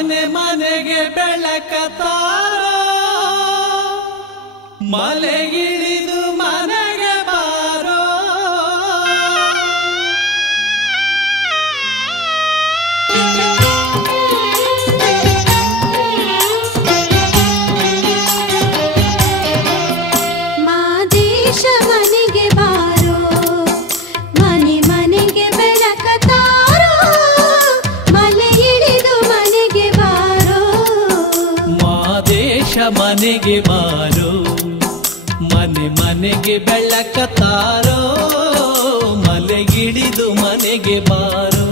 ಮನೆ ಮನೆಗೆ ಬೆಳಕ ತಾರೋ ಮಲೆಗಿಳಿದು ಮನೆಗೆ ಬಾರೋ ಮಾದೇಶ ಮನೆಗೆ ಬಾರೋ ಮನೆ ಮನೆಗೆ ಬೆಳಕ ತಾರೋ ಮಲೆ ಇಳಿದು ಮನೆಗೆ ಬಾರೋ ಮಾದೇಶ ಮನೆಗೆ ಬಾರೋ ಮನೆ ಮನೆಗೆ ಬೆಳಕ ತಾರೋ ಮಲೆಗಿಳಿದು ಮನೆಗೆ ಬಾರೋ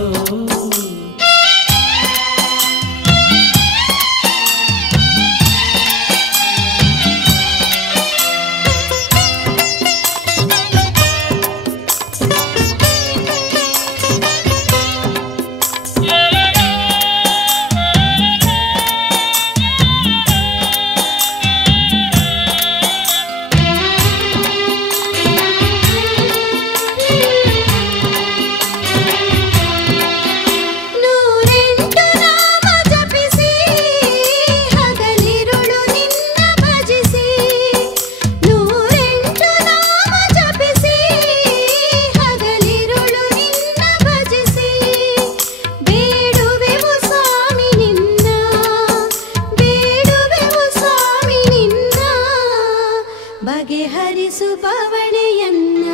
ಬಗೆಹರಿಸು ಬವಣೆಯನ್ನ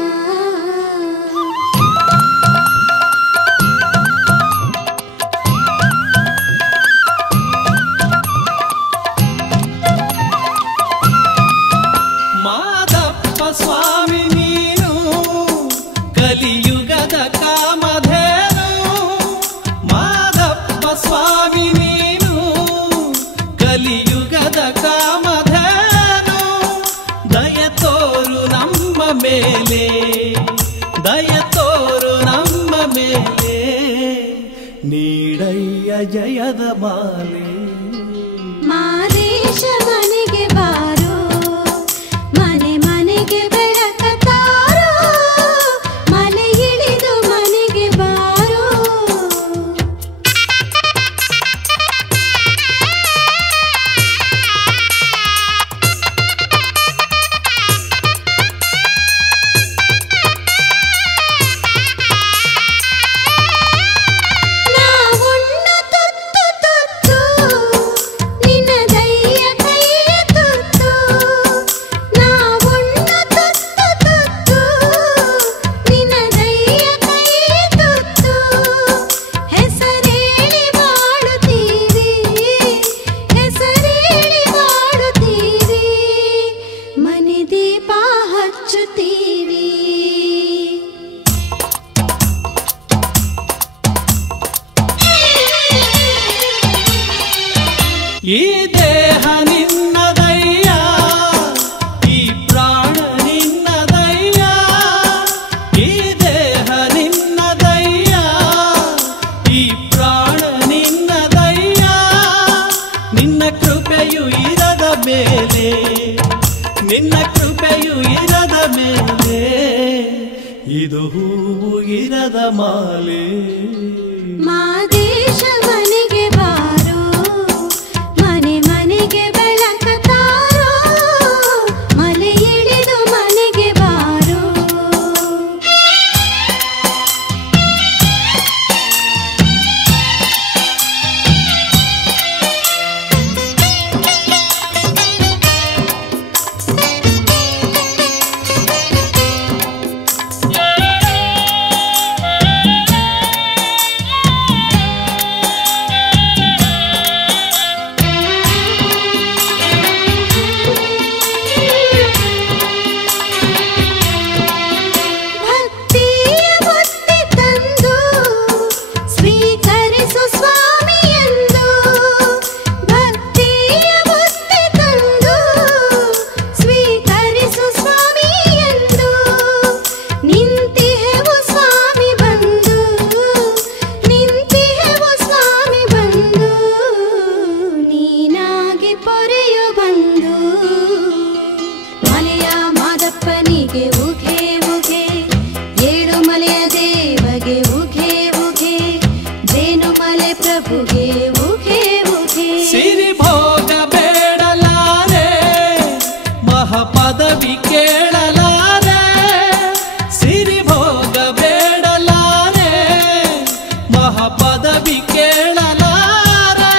ಮಾದಪ್ಪ ಸ್ವಾಮಿ ನೀನು ಕಲಿಯುಗದ ಕಾಮಧೇನು ಮಾದಪ್ಪ ಸ್ವಾಮಿ ನೀನು ಕಲಿಯುಗದ ಕಾಮಧೇನು ದಯ ತೋರು ನಮ್ಮ ಮೇಲೆ ದಯ ತೋರು ನಮ್ಮ ಮೇಲೆ ನೀಡಯ್ಯ ಜಯದ ಮಾಲೆ ಮಾದೇಶ ಮನೆಗೆ ಬಾರೋ ಮನೆ ಮನೆಗೆ ಬೆಳಕ ತಾರೋ ಮಲೆ ಇಳಿದು ಮನೆಗೆ ಬಾರೋ ಈ ದೇಹ ನಿನ್ನದಯ್ಯ ಈ ಪ್ರಾಣ ನಿನ್ನದಯ್ಯ ಈ ದೇಹ ನಿನ್ನದಯ್ಯ ಈ ಪ್ರಾಣ ನಿನ್ನದಯ್ಯ ನಿನ್ನ ಕೃಪೆಯು ಇರದ ಮೇಲೆ ನಿನ್ನ ಕೃಪೆಯು ಇರದ ಮೇಲೆ ಇದು ಹೂವು ಇರದ ಮಾಲೆ ಮಾದೇಶ ಮನೆಗೆ ಬಾರೋ ಮನೆ ಮನೆಗೆ ಬೆಳಕ ತಾರೋ ಮಲೆ ಇಳಿದು ಮನೆಗೆ ಬಾರೋ ಪದವಿ ಕೇಳಲಾರೆ ಸಿರಿ ಭೋಗ ಬೇಡಲಾರೆ ಮಹಾಪದವಿ ಕೇಳಲಾರೆ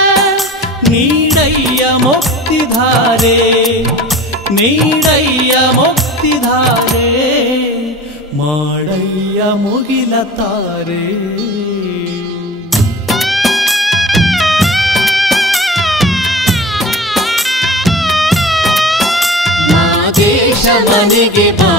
ನೀಡಯ್ಯ ಮುಕ್ತಿಧಾರೆ ನೀಡಯ್ಯ ಮುಕ್ತಿಧಾರೆ ಮಾಡಯ್ಯ ಮುಗಿಲತಾರೆ ಮಾದೇಶ ಮನೆಗೆ ಬಾ